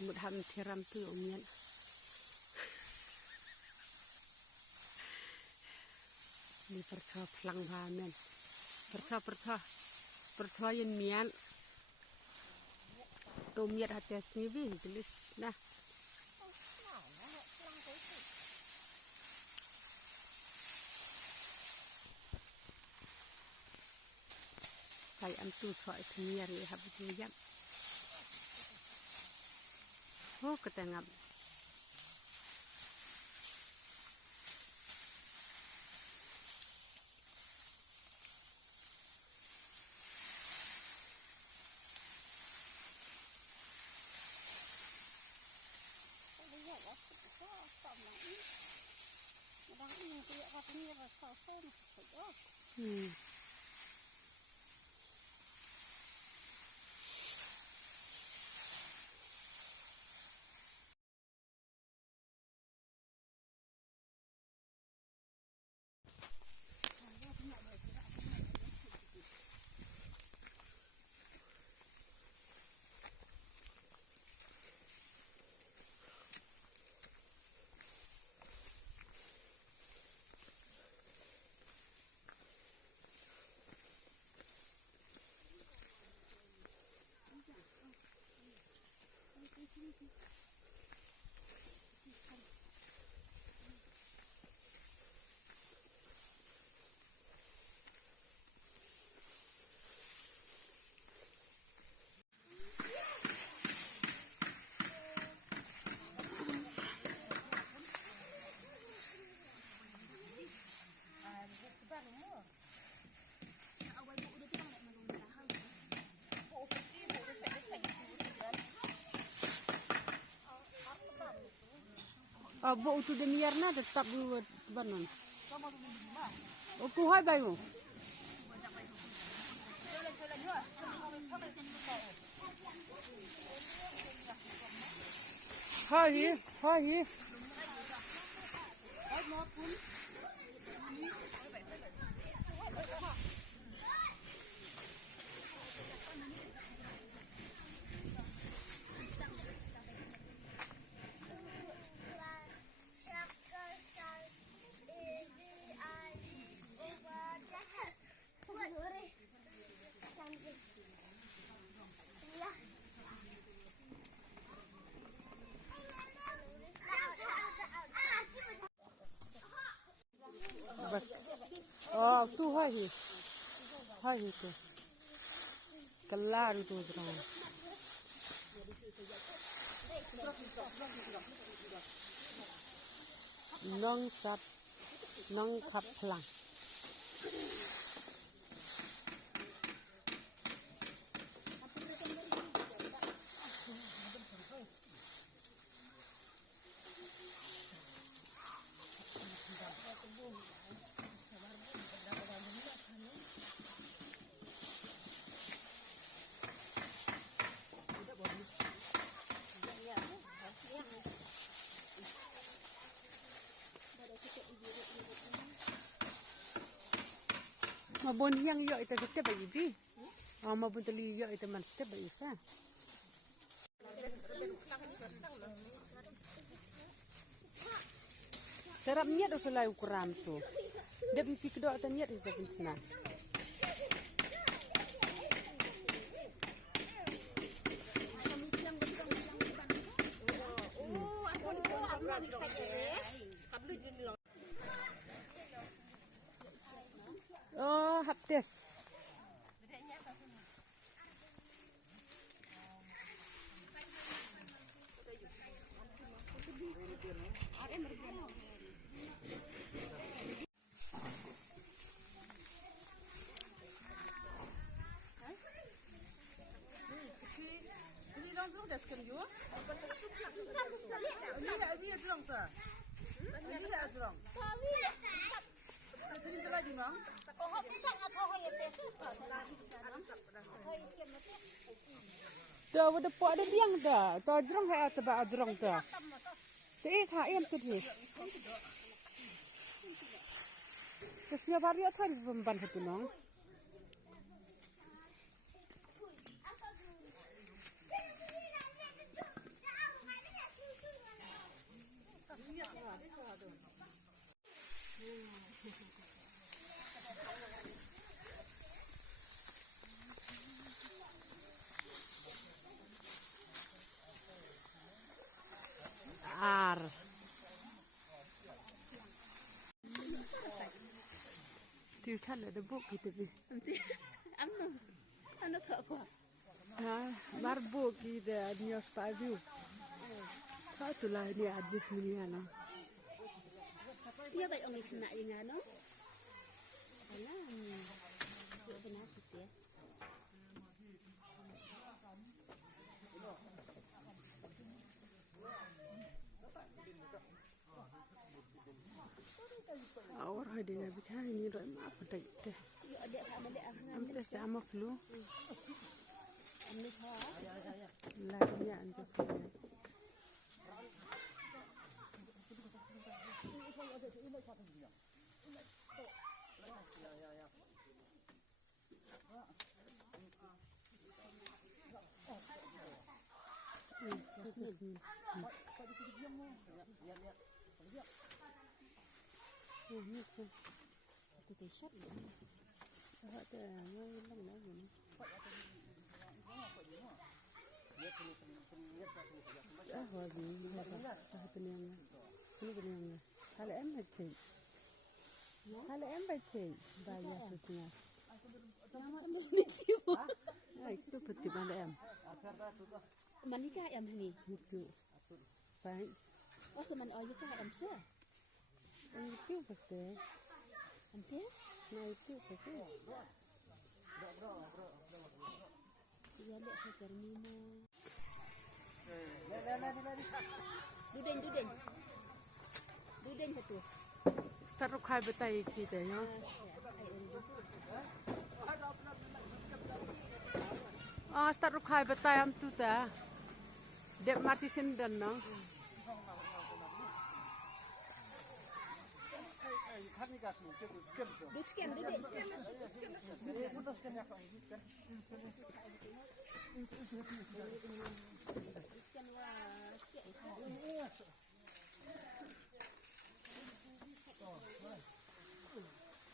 một hầm thiram từ ông miền ni percaya pelang bamen percaya yen mian tomiat hati sini tulis nah kayak antu soal senior ya habis jam oh ketengah Abo tu demiarna tetap buat banon. Aku hai bayu. Hai. Oh, tu hai tu. Kelar tu terang. Nong khap pelang. Mabon yang yo itu setiap bagi bi. Mabon teli yo itu man setiap bagi sa. Serap niat usulai ukuran tu. Dia pipi kedua atau niat itu penting. Oh, haptes. Tuh, udah pok ada biang dah. Tuh ajrong hai atau ajrong dah. Tuh em tu ni. Terus ni baru ada hari pemban satu nong. chat le de book gitu bi. Ano tak apa? Ha, bar book gitu news pagi. Satu lah ini adis ni ano. Siapa yang kena yang ano? Alah, siapa kena sih ya? Orang ada yang bicara ni ram apa tak deh. Yo ada sama ada ah. Am tes sama flu. Ambil ha. Lainnya antus. Jasmine. Itu t-shirt ya. Ada yang lang lagi ni. Wabi, satu ni yang ini yang. Kalau em baca, kalau em baca, bayar setnya. Nama em siapa? Nah, itu betul mana em. Manika em ni. Itu, baik. Oh seman oh yuka em sih. Itu betul. Ante? Nah itu betul. Iya lihat saya ni mo. Dudeng satu. Taruh kai betai kita ya. Ah, taruh kai betai am tu dah. Dek masih sendan nang. Dudeng, dudeng.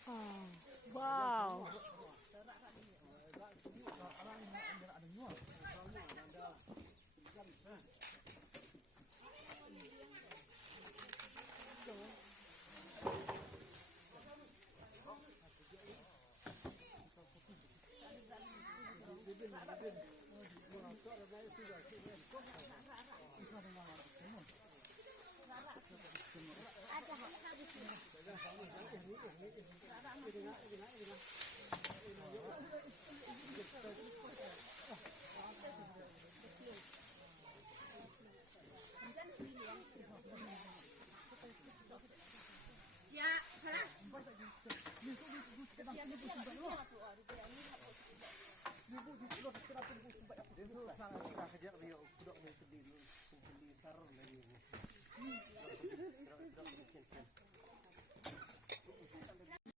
Oh, wow.